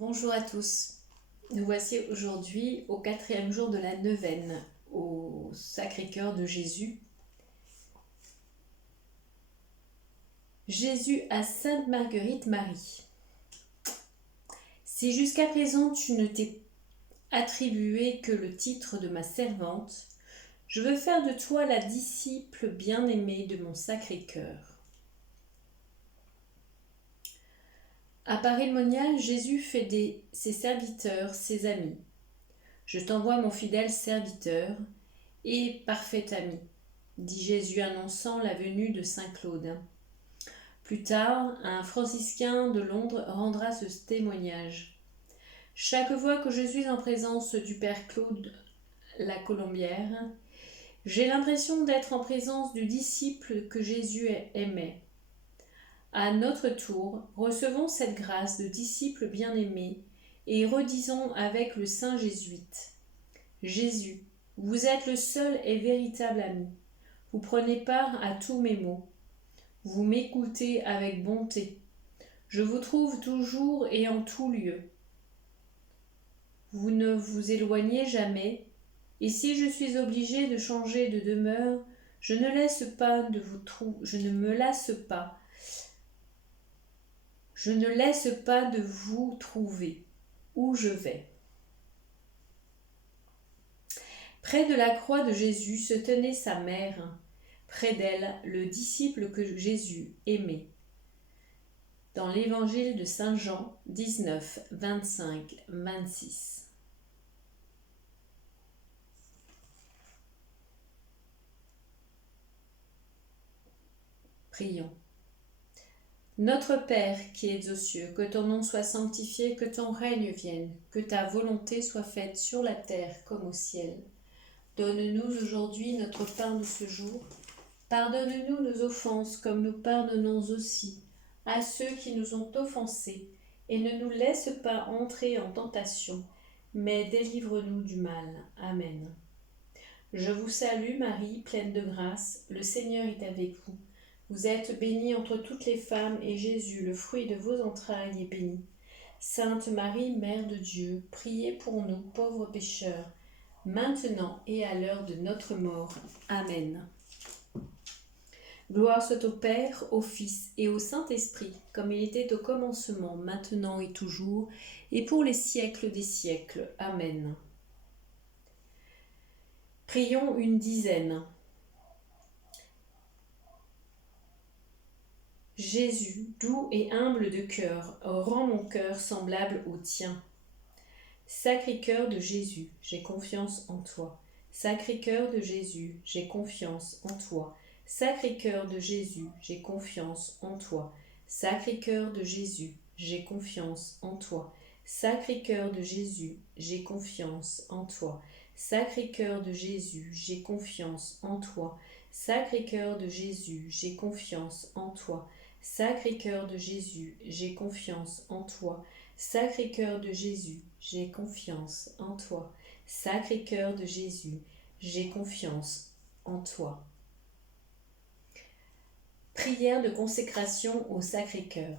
Bonjour à tous. Nous voici aujourd'hui au 4e jour de la neuvaine au Sacré-Cœur de Jésus. Jésus à Sainte Marguerite Marie. Si jusqu'à présent tu ne t'es attribué que le titre de ma servante, je veux faire de toi la disciple bien-aimée de mon Sacré-Cœur. À Paris le Monial, Jésus fait ses serviteurs ses amis. Je t'envoie mon fidèle serviteur et parfait ami, dit Jésus annonçant la venue de saint Claude. Plus tard, un franciscain de Londres rendra ce témoignage. Chaque fois que je suis en présence du père Claude la Colombière, j'ai l'impression d'être en présence du disciple que Jésus aimait. À notre tour, recevons cette grâce de disciple bien-aimé et redisons avec le saint jésuite. Jésus, vous êtes le seul et véritable ami. Vous prenez part à tous mes maux. Vous m'écoutez avec bonté. Je vous trouve toujours et en tout lieu. Vous ne vous éloignez jamais, et si je suis obligée de changer de demeure, je ne me lasse pas de vous trouver où je vais. Près de la croix de Jésus se tenait sa mère, près d'elle le disciple que Jésus aimait. Dans l'évangile de Saint Jean 19, 25, 26. Prions. Notre Père qui es aux cieux, que ton nom soit sanctifié, que ton règne vienne, que ta volonté soit faite sur la terre comme au ciel. Donne-nous aujourd'hui notre pain de ce jour. Pardonne-nous nos offenses comme nous pardonnons aussi à ceux qui nous ont offensés, et ne nous laisse pas entrer en tentation, mais délivre-nous du mal. Amen. Je vous salue Marie, pleine de grâce, le Seigneur est avec vous. Vous êtes bénie entre toutes les femmes, et Jésus, le fruit de vos entrailles, est béni. Sainte Marie, Mère de Dieu, priez pour nous, pauvres pécheurs, maintenant et à l'heure de notre mort. Amen. Gloire soit au Père, au Fils et au Saint-Esprit, comme il était au commencement, maintenant et toujours, et pour les siècles des siècles. Amen. Prions une dizaine. Jésus, doux et humble de cœur, rends mon cœur semblable au tien. Sacré-Cœur de Jésus, j'ai confiance en toi. Sacré-Cœur de Jésus, j'ai confiance en toi. Sacré-Cœur de Jésus, j'ai confiance en toi. Sacré-Cœur de Jésus, j'ai confiance en toi. Sacré-Cœur de Jésus, j'ai confiance en toi. Sacré-Cœur de Jésus, j'ai confiance en toi. Sacré-Cœur de Jésus, j'ai confiance en toi. Sacré-Cœur de Jésus, j'ai confiance en toi. Sacré-Cœur de Jésus, j'ai confiance en toi. Sacré-Cœur de Jésus, j'ai confiance en toi. Prière de consécration au Sacré-Cœur.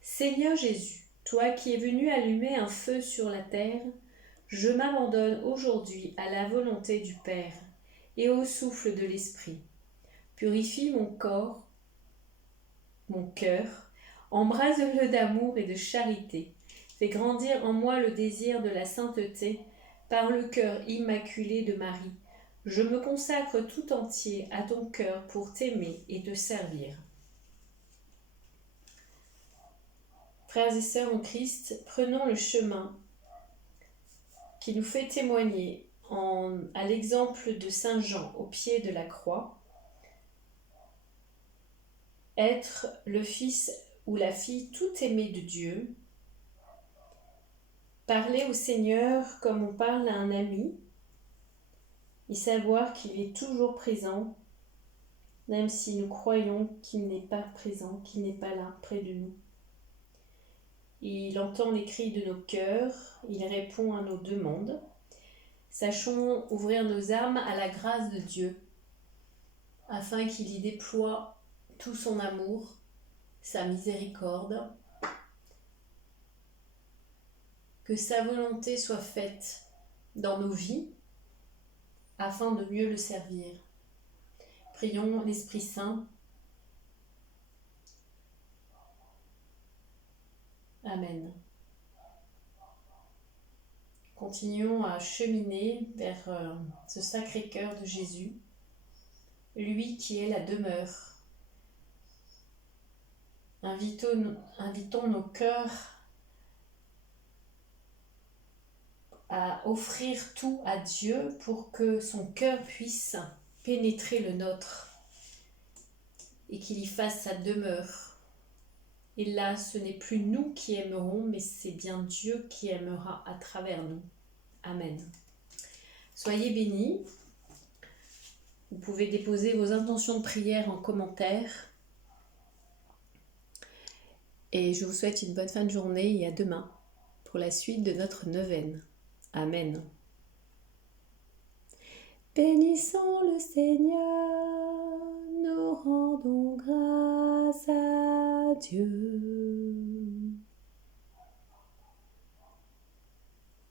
Seigneur Jésus, toi qui es venu allumer un feu sur la terre, je m'abandonne aujourd'hui à la volonté du Père et au souffle de l'Esprit. Purifie mon corps, mon cœur, embrase-le d'amour et de charité. Fais grandir en moi le désir de la sainteté par le cœur immaculé de Marie. Je me consacre tout entier à ton cœur pour t'aimer et te servir. Frères et sœurs en Christ, prenons le chemin qui nous fait témoigner à l'exemple de Saint Jean au pied de la croix, être le fils ou la fille tout aimée de Dieu, parler au Seigneur comme on parle à un ami, et savoir qu'il est toujours présent, même si nous croyons qu'il n'est pas présent, qu'il n'est pas là près de nous. Il entend les cris de nos cœurs, il répond à nos demandes. Sachons ouvrir nos âmes à la grâce de Dieu, afin qu'il y déploie tout son amour, sa miséricorde, que sa volonté soit faite dans nos vies afin de mieux le servir. Prions l'Esprit Saint. Amen. Continuons à cheminer vers ce Sacré-Cœur de Jésus, lui qui est la demeure. Invitons nos cœurs à offrir tout à Dieu pour que son cœur puisse pénétrer le nôtre et qu'il y fasse sa demeure. Et là, ce n'est plus nous qui aimerons, mais c'est bien Dieu qui aimera à travers nous. Amen. Soyez bénis. Vous pouvez déposer vos intentions de prière en commentaire. Et je vous souhaite une bonne fin de journée et à demain pour la suite de notre neuvaine. Amen. Bénissons le Seigneur, nous rendons grâce à Dieu.